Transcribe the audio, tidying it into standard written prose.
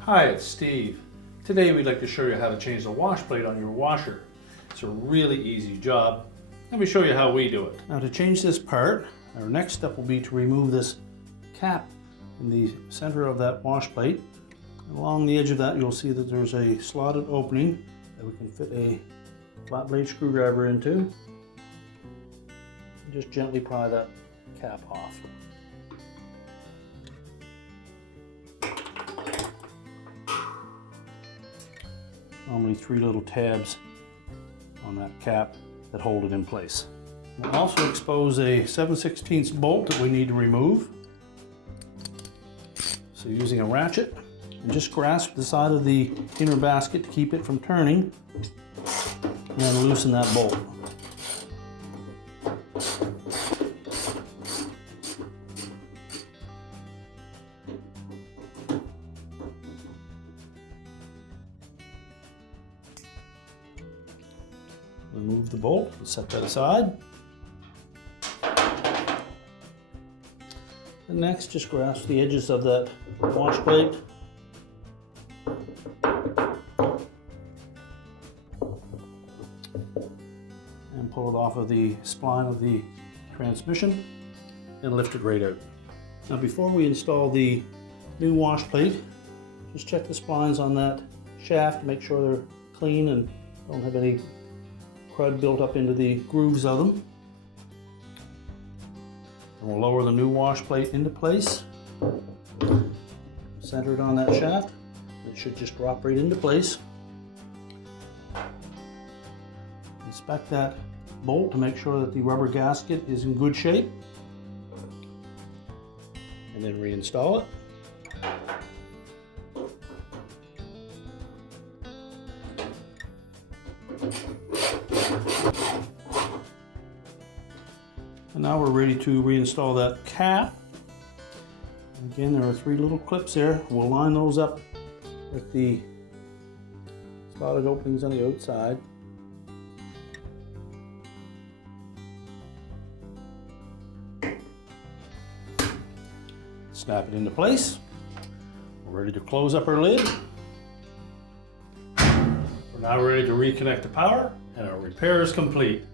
Hi, it's Steve. Today we'd like to show you how to change the wash plate on your washer. It's a really easy job. Let me show you how we do it. Now to change this part, our next step will be to remove this cap in the center of that wash plate. And along the edge of that you'll see that there's a slotted opening that we can fit a flat blade screwdriver into. And just gently pry that cap off. Normally 3 little tabs on that cap that hold it in place. We'll also expose a 7/16 bolt that we need to remove. So using a ratchet, and just grasp the side of the inner basket to keep it from turning, and loosen that bolt. Remove the bolt, set that aside. And next, just grasp the edges of that wash plate. And pull it off of the spline of the transmission and lift it right out. Now before we install the new wash plate, just check the splines on that shaft to make sure they're clean and don't have any crud built up into the grooves of them. And we'll lower the new wash plate into place. Center it on that shaft. It should just drop right into place. Inspect that bolt to make sure that the rubber gasket is in good shape. And then reinstall it. And now we're ready to reinstall that cap. Again, there are 3 little clips there. We'll line those up with the slotted openings on the outside. Snap it into place. We're ready to close up our lid. We're now ready to reconnect the power, and our repair is complete.